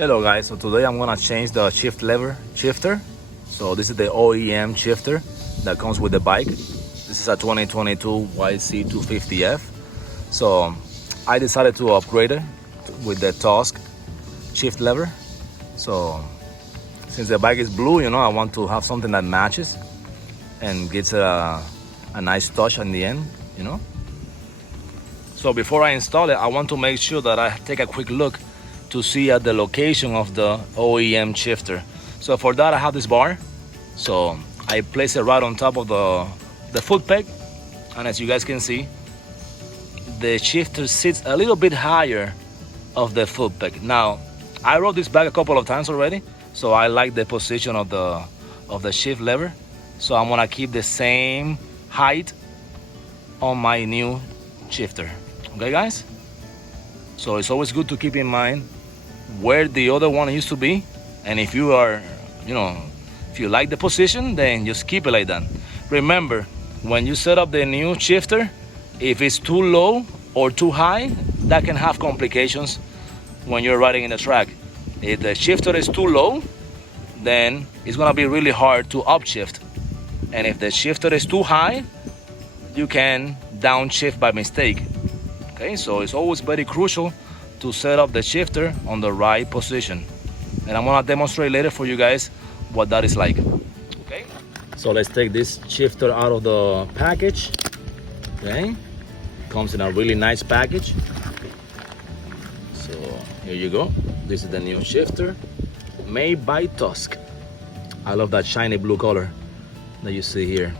Hello guys, so today I'm gonna change the shifter. So this is the OEM shifter that comes with the bike. This is a 2022 YC250F. So I decided to upgrade it with the Tusk shift lever. So since the bike is blue, I want to have something that matches and gets a nice touch in the end. So before I install it, I want to make sure that I take a quick look to see at the location of the OEM shifter. So for that, I have this bar. So I place it right on top of the foot peg. And as you guys can see, the shifter sits a little bit higher of the foot peg. Now, I rode this bike a couple of times already, so I like the position of the shift lever. So I'm gonna keep the same height on my new shifter. Okay, guys? So it's always good to keep in mind where the other one used to be, and if you are, if you like the position, then just keep it like that. Remember, when you set up the new shifter, if it's too low or too high, that can have complications when you're riding in the track. If the shifter is too low, then it's gonna be really hard to upshift. And if the shifter is too high, you can downshift by mistake. Okay, so it's always very crucial to set up the shifter on the right position. And I'm gonna demonstrate later for you guys what that is like. Okay, so let's take this shifter out of the package. Okay, comes in a really nice package. So here you go. This is the new shifter made by Tusk. I love that shiny blue color that you see here.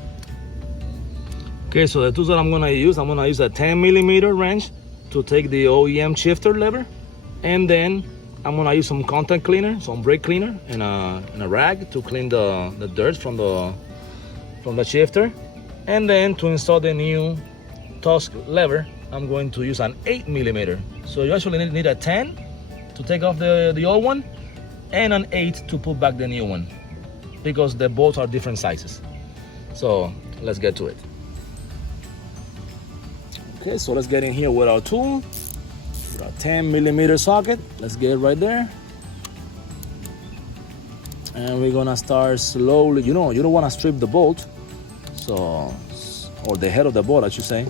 Okay, so the tools that I'm gonna use a 10mm wrench to take the OEM shifter lever, and then I'm gonna use some contact cleaner, some brake cleaner, and a rag to clean the dirt from the shifter. And then to install the new Tusk lever, I'm going to use an 8mm. So you actually need a 10 to take off the old one, and an 8 to put back the new one, because they both are different sizes. So let's get to it. Okay, so let's get in here with our tool, with our 10mm socket. Let's get it right there. And we're gonna start slowly. You don't wanna strip the bolt, or the head of the bolt, I should say.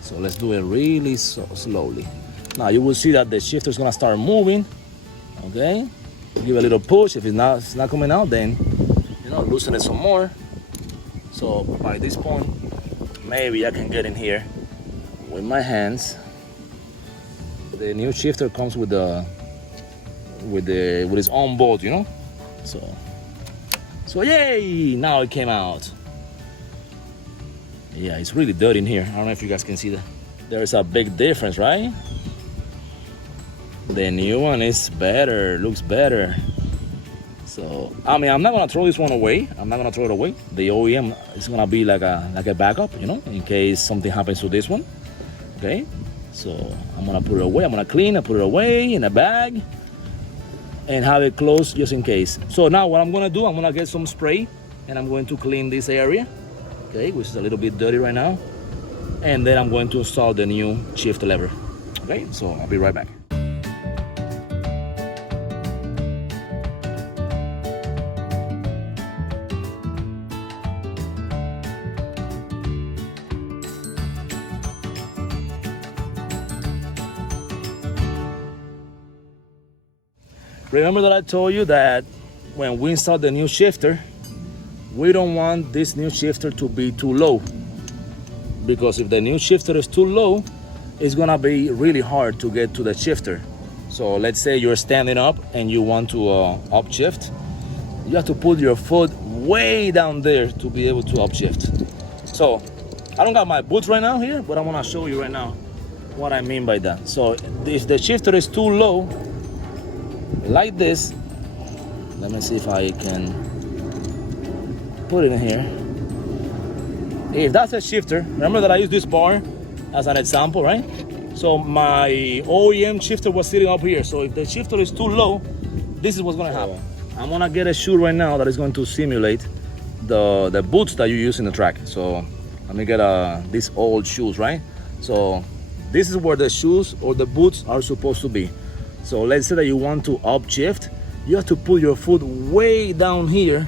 So let's do it really slowly. Now you will see that the shifter is gonna start moving. Okay, give it a little push. If it's not coming out, then loosen it some more. So by this point, maybe I can get in here with my hands. The new shifter comes with its own bolt, So yay! Now it came out. Yeah, it's really dirty in here. I don't know if you guys can see that. There's a big difference, right? The new one is better, looks better. So I'm not gonna throw this one away. I'm not gonna throw it away. The OEM is gonna be like a backup, in case something happens to this one. Okay, so I'm gonna put it away. I'm gonna clean and put it away in a bag and have it closed just in case. So now what I'm gonna do, I'm gonna get some spray and I'm going to clean this area, okay, which is a little bit dirty right now. And then I'm going to install the new shift lever. Okay, so I'll be right back. Remember that I told you that when we install the new shifter, we don't want this new shifter to be too low, because if the new shifter is too low, it's gonna be really hard to get to the shifter. So let's say you're standing up and you want to upshift, you have to put your foot way down there to be able to upshift. So I don't got my boots right now here, but I'm gonna show you right now what I mean by that. So if the shifter is too low, like this, let me see if I can put it in here. If that's a shifter, remember that I use this bar as an example, right? So my OEM shifter was sitting up here. So if the shifter is too low, this is what's gonna happen. I'm gonna get a shoe right now that is going to simulate the boots that you use in the track. So let me get these old shoes, right? So this is where the shoes or the boots are supposed to be. So let's say that you want to upshift, you have to put your foot way down here,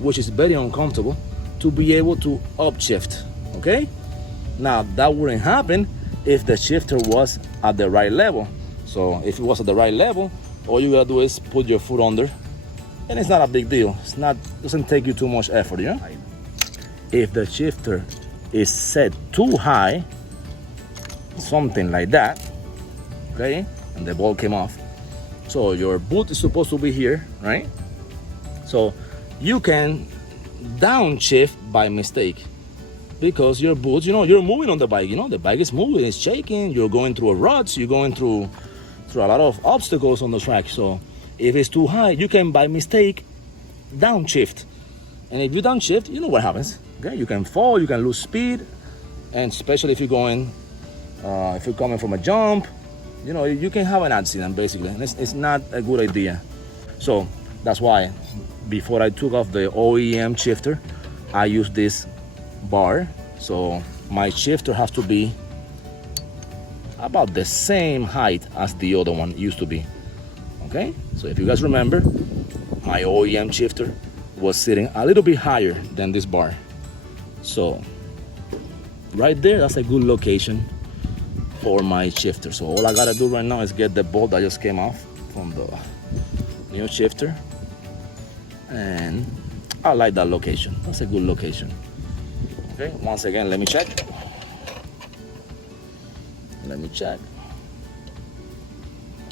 which is very uncomfortable, to be able to upshift, okay? Now that wouldn't happen if the shifter was at the right level. So if it was at the right level, all you gotta do is put your foot under, and it's not a big deal. Doesn't take you too much effort, you know? If the shifter is set too high, something like that, okay, and the ball came off, so your boot is supposed to be here, right? So you can downshift by mistake, because your boots, you know, you're moving on the bike, you know, the bike is moving, it's shaking, you're going through a ruts, you're going through a lot of obstacles on the track. So if it's too high, you can by mistake downshift, and if you downshift, you know what happens, okay? You can fall, you can lose speed, and especially if you're going if you're coming from a jump, you know, you can have an accident basically, and it's not a good idea. So that's why before I took off the OEM shifter, I used this bar. So my shifter has to be about the same height as the other one used to be, okay? So if you guys remember, my OEM shifter was sitting a little bit higher than this bar. So right there, that's a good location for my shifter. So all I gotta do right now is get the bolt that just came off from the new shifter, and I like that location. That's a good location. Okay, once again, let me check.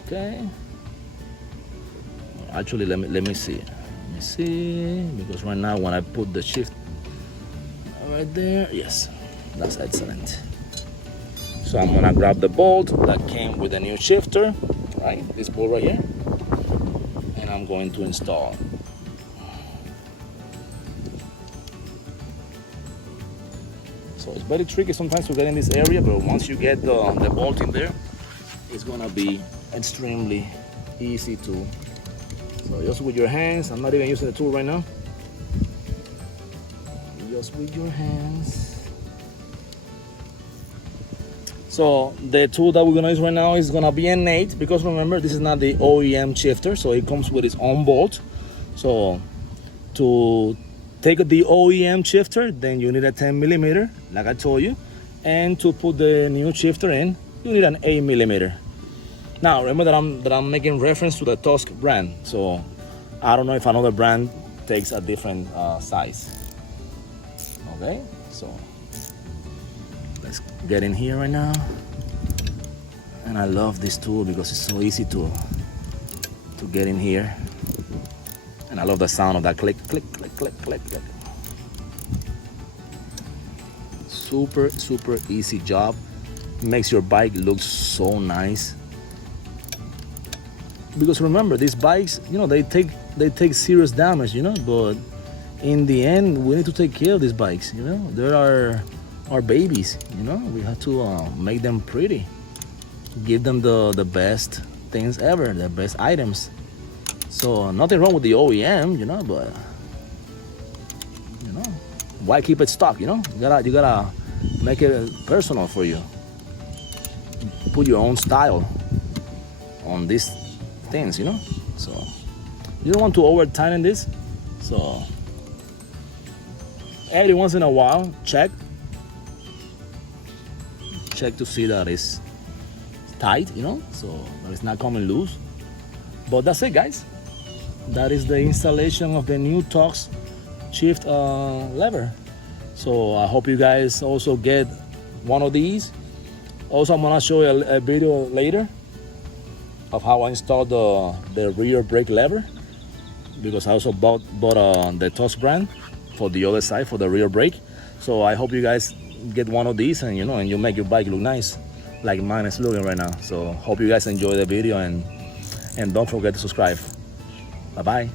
Okay, actually let me see, because right now when I put the shift right there, yes, that's excellent. So I'm gonna grab the bolt that came with the new shifter, right? This bolt right here, and I'm going to install. So it's very tricky sometimes to get in this area, but once you get the bolt in there, it's gonna be extremely easy to. So just with your hands, I'm not even using the tool right now. Just with your hands. So the tool that we're gonna use right now is gonna be an 8, because remember, this is not the OEM shifter, so it comes with its own bolt. So to take the OEM shifter, then you need a 10 millimeter, like I told you, and to put the new shifter in, you need an 8 millimeter. Now remember that I'm making reference to the Tusk brand, so I don't know if another brand takes a different size. Okay, so let's get in here right now. And I love this tool because it's so easy to get in here, and I love the sound of that click, click, click, click, click, click. Super easy job. Makes your bike look so nice, because remember, these bikes, you know, they take serious damage, you know, but in the end we need to take care of these bikes, you know. There are our babies, you know. We have to make them pretty, give them the best things ever, the best items. So nothing wrong with the OEM, you know, but you know, why keep it stock, you know? You gotta make it personal for you. Put your own style on these things, you know. So you don't want to over tighten this. So every once in a while, check to see that it's tight, you know, so that it's not coming loose. But that's it, guys. That is the installation of the new Tusk shift lever. So I hope you guys also get one of these. Also, I'm gonna show you a video later of how I installed the rear brake lever, because I also bought the Tusk brand for the other side, for the rear brake. So I hope you guys get one of these, and you know, and you make your bike look nice like mine is looking right now. So hope you guys enjoy the video, and don't forget to subscribe. Bye bye.